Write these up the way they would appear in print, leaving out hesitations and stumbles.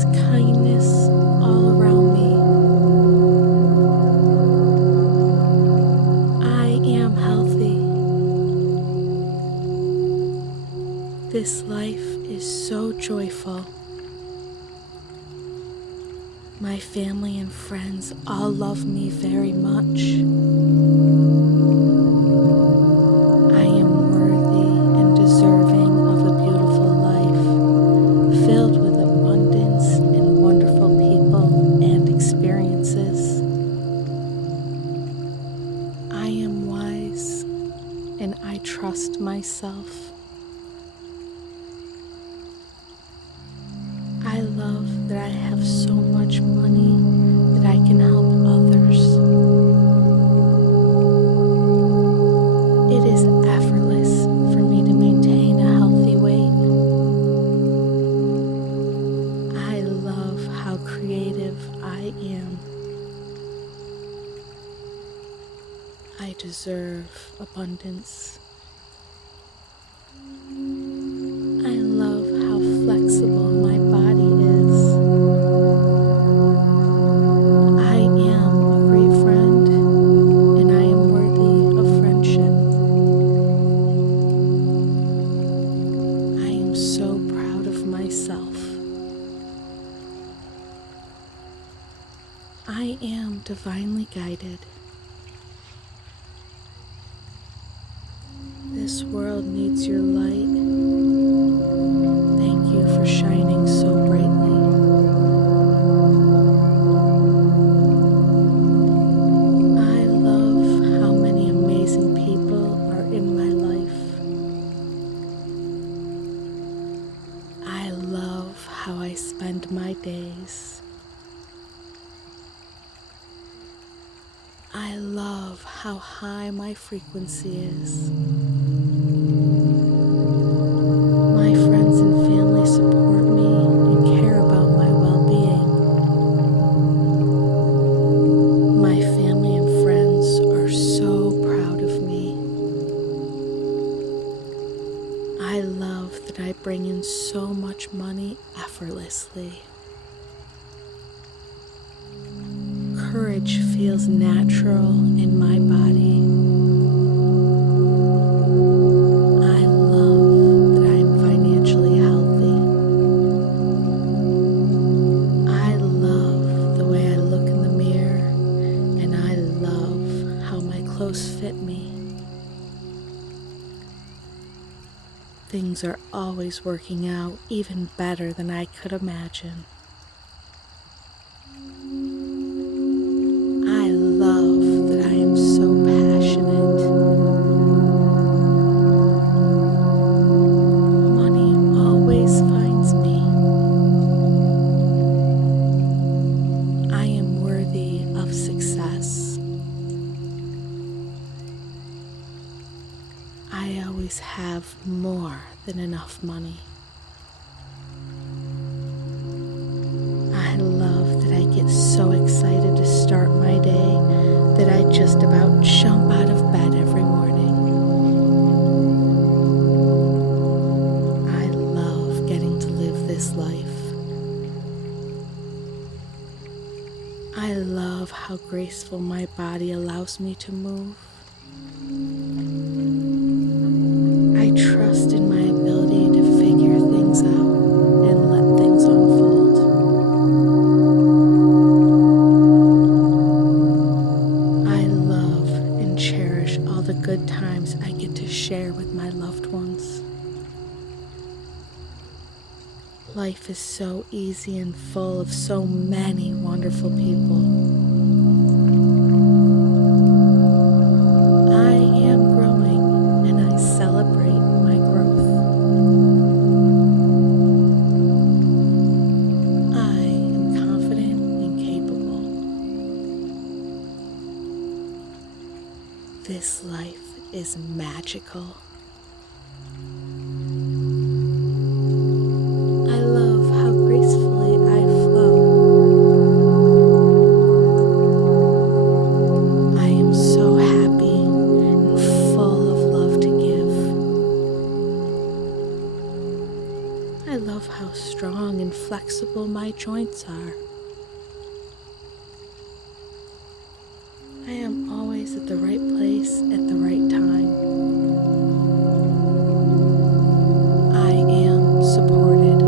is kindness all around me. I am healthy. This life is so joyful. My family and friends all love me very much. I am worthy and deserving of a beautiful life, filled with abundance and wonderful people and experiences. I am wise and I trust myself. I love that I have so much money that I can help others. It is effortless for me to maintain a healthy weight. I love how creative I am. I deserve abundance. I love how flexible my body is. I am a great friend, and I am worthy of friendship. I am so proud of myself. I am divinely guided. This world needs your light. Thank you for shining so brightly. I love how many amazing people are in my life. I love how I spend my days. I love how high my frequency is. My friends and family support me and care about my well-being. My family and friends are so proud of me. I love that I bring in so much money effortlessly. Courage feels natural in my body. I love that I'm financially healthy. I love the way I look in the mirror, and I love how my clothes fit me. Things are always working out even better than I could imagine. I love that I am so passionate. Money always finds me. I am worthy of success. I always have more than enough money. I love that I get so excited to start my day that I just about jump out of bed every morning. I love getting to live this life. I love how graceful my body allows me to move. I trust in my ability to figure things out and let things unfold. I love and cherish all the good times I get to share with my loved ones. Life is so easy and full of so many wonderful people. I am growing and I celebrate my growth. I am confident and capable. This life is magical. I love how gracefully I flow. I am so happy and full of love to give. I love how strong and flexible my joints are. I am always at the right place at the right time. I am supported.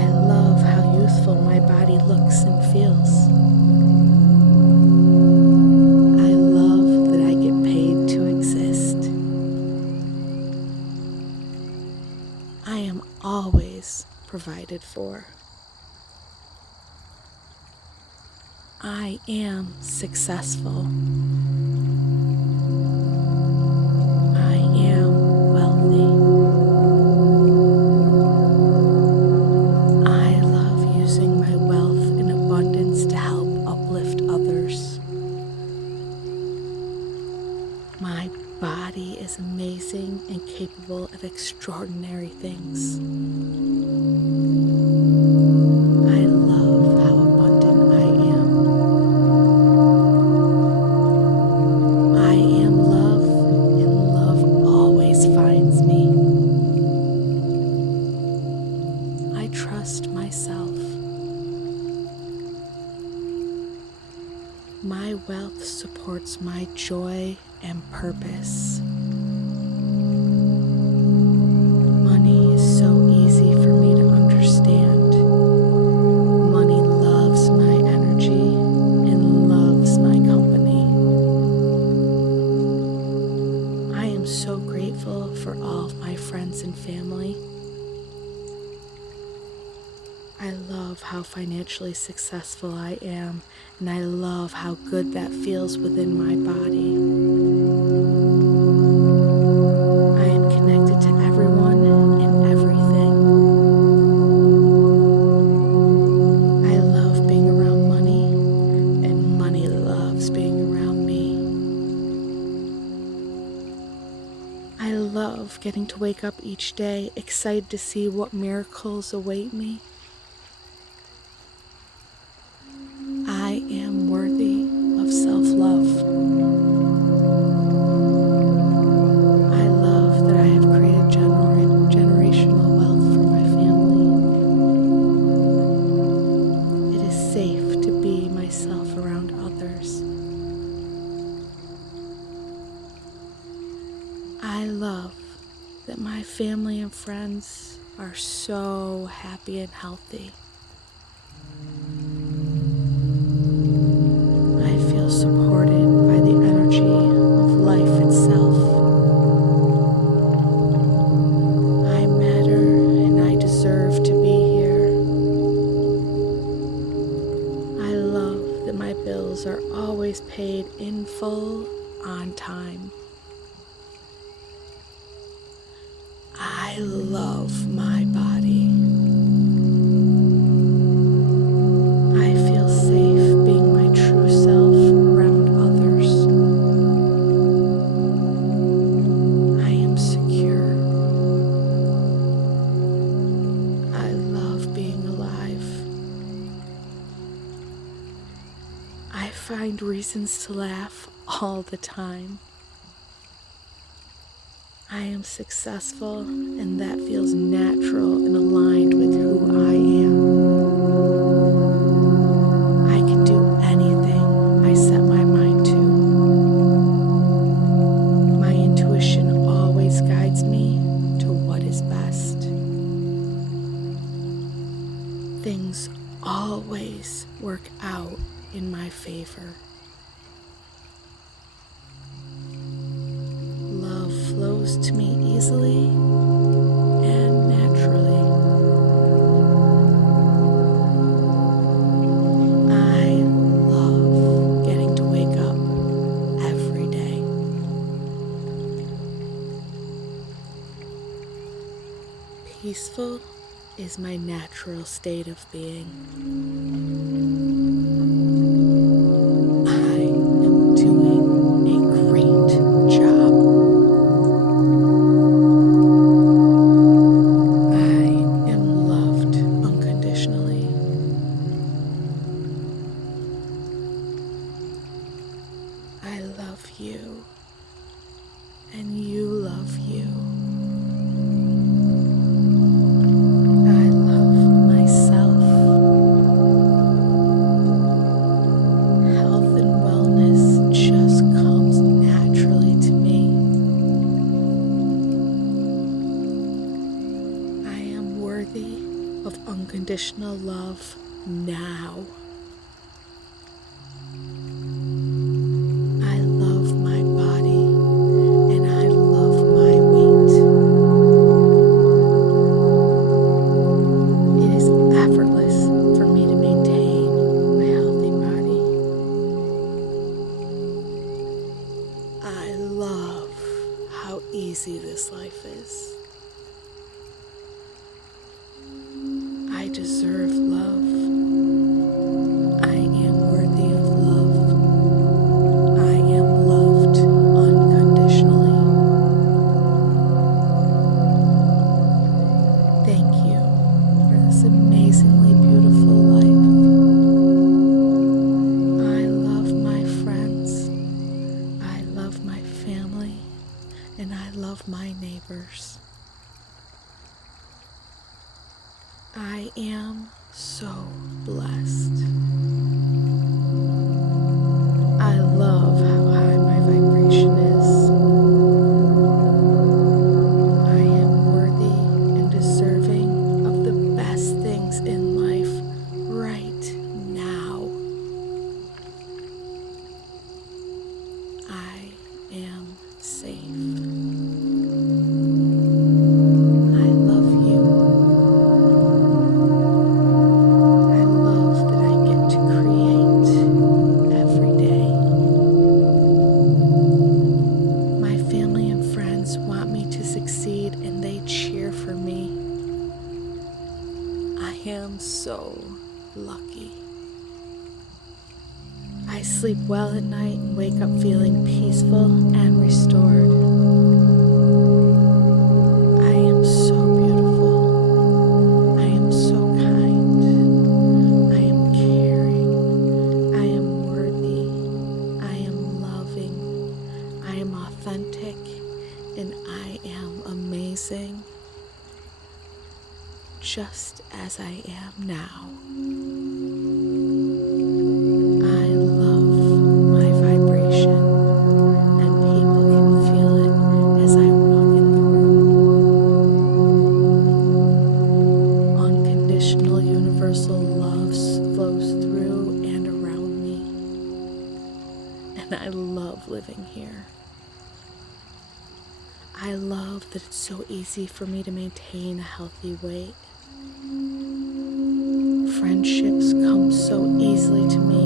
I love how youthful my body looks and feels. I love that I get paid to exist. I am always provided for. I am successful. I am wealthy. I love using my wealth and abundance to help uplift others. My body is amazing and capable of extraordinary things. I love how abundant I am. I am love, and love always finds me. I trust myself. My wealth supports my joy and purpose. Money is so easy for me to understand. Money loves my energy and loves my company. I am so grateful for all of my friends and family. I love how financially successful I am, and I love how good that feels within my body. I am connected to everyone and everything. I love being around money, and money loves being around me. I love getting to wake up each day, excited to see what miracles await me. I am worthy of self-love. I love that I have created generational wealth for my family. It is safe to be myself around others. I love that my family and friends are so happy and healthy. I feel supported by the energy of life itself. I matter and I deserve to be here. I love that my bills are always paid in full on time. I love my body. I feel safe being my true self around others. I am secure. I love being alive. I find reasons to laugh all the time. I am successful, and that feels natural and aligned with who I am. I can do anything I set my mind to. My intuition always guides me to what is best. Things always work out in my favor. Love flows to me easily and naturally. I love getting to wake up every day. Peaceful is my natural state of being. I am doing a great job. I am loved unconditionally. I love you, and you love you. unconditional love now. I love my body and I love my weight. It is effortless for me to maintain my healthy body. I love how easy this life is. I deserve love. I am worthy of love. I am loved unconditionally. Thank you for this amazingly beautiful life. I love my friends. I love my family. And I love my neighbors. I am so blessed. I love how high my vibration is. I am worthy and deserving of the best things in life right now. I am safe. I love you. I love that I get to create every day. My family and friends want me to succeed and they cheer for me. I am so lucky. I sleep well at night and wake up feeling peaceful and restored. I am so beautiful. I am so kind. I am caring. I am worthy. I am loving. I am authentic. And I am amazing. Just as I am now. I love my vibration, and people can feel it as I walk in the room. Unconditional universal love flows through and around me, and I love living here. I love that it's so easy for me to maintain a healthy weight. Friendships come so easily to me,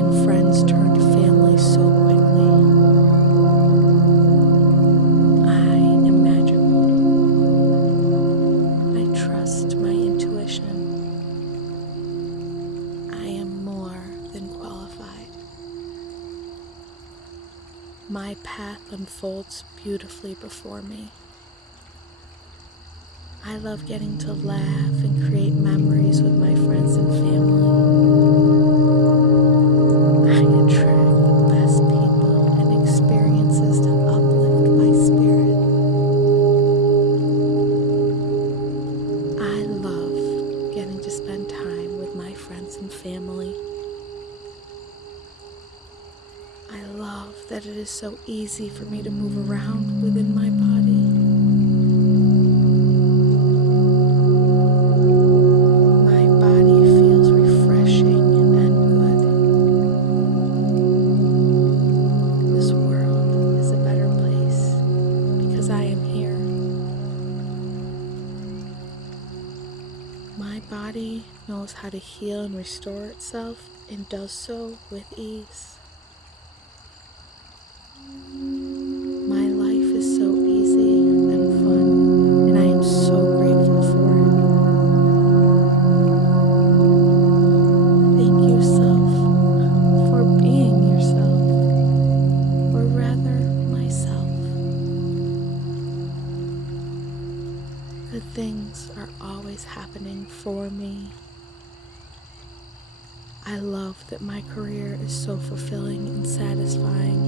and friends turn to family so quickly. I am magical. I trust my intuition. I am more than qualified. My path unfolds beautifully before me. I love getting to laugh and create memories with my friends and family. I attract the best people and experiences to uplift my spirit. I love getting to spend time with my friends and family. I love that it is so easy for me to move around within my body. My body feels refreshing and good. This world is a better place because I am here. My body knows how to heal and restore itself and does so with ease. My life is so easy and fun, and I am so grateful for it. Thank you, self, for being yourself, or rather, myself. Good things are always happening for me. I love that my career is so fulfilling and satisfying.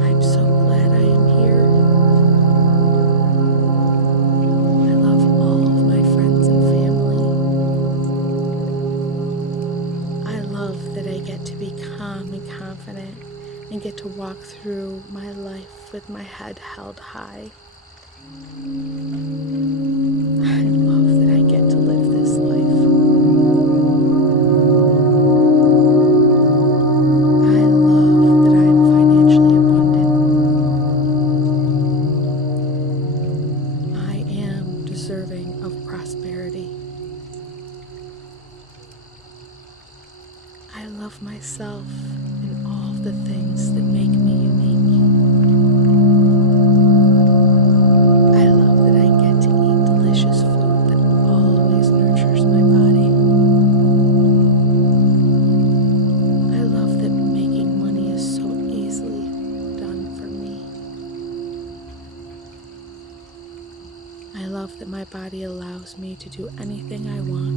I'm so glad I am here. I love all of my friends and family. I love that I get to be calm and confident and get to walk through my life with my head held high. I love that I love that my body allows me to do anything I want.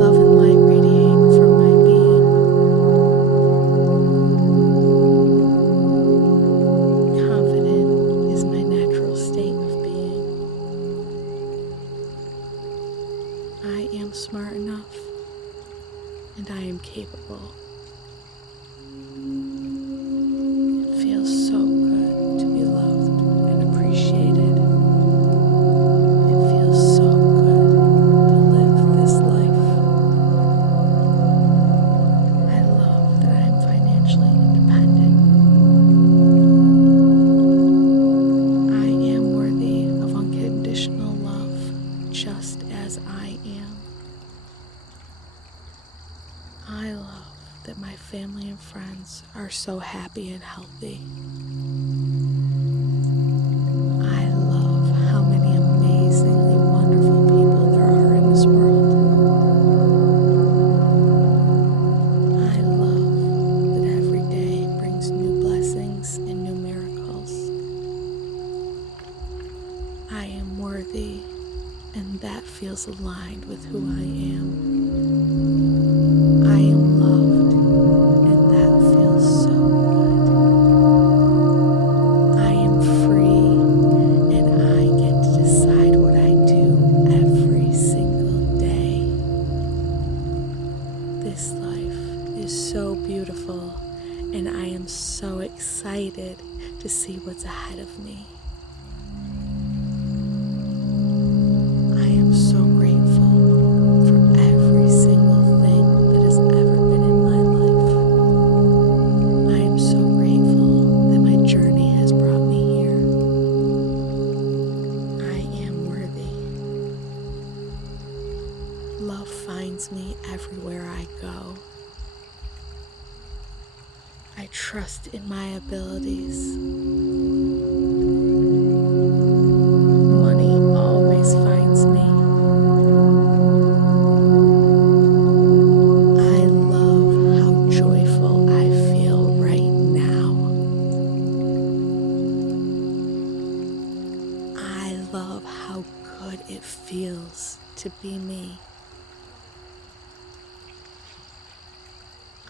Love and light radiate from my being. Confident is my natural state of being. I am smart enough, and I am capable. It feels so good to be loved and appreciated. It feels so good to live this life. I love that I am financially independent. I am worthy of unconditional love, just as I am. I love that my family and friends are so happy and healthy. I love how many amazingly wonderful people there are in this world. I love that every day brings new blessings and new miracles. I am worthy, and that feels aligned with who I am. I am loved, and that feels so good. I am free, and I get to decide what I do every single day. This life is so beautiful, and I am so excited to see what's ahead of me. I am so grateful for every single thing that has ever been in my life. I am so grateful that my journey has brought me here. I am worthy. Love finds me everywhere I go. I trust in my abilities. Money always finds me. I love how joyful I feel right now. I love how good it feels to be me.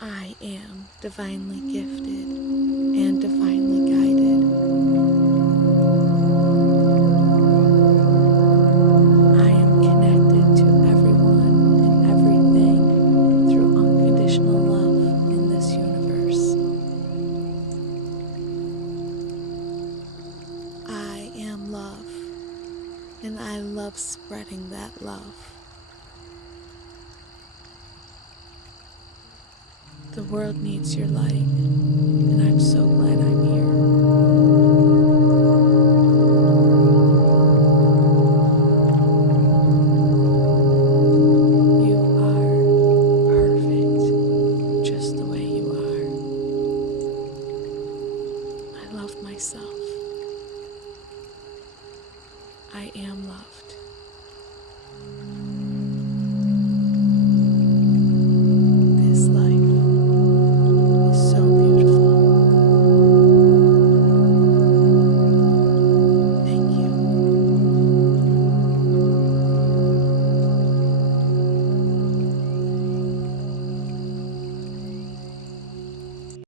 I am divinely gifted and divinely guided. I am connected to everyone and everything through unconditional love in this universe. I am love, and I love spreading that love. The world needs your light, and I'm so glad I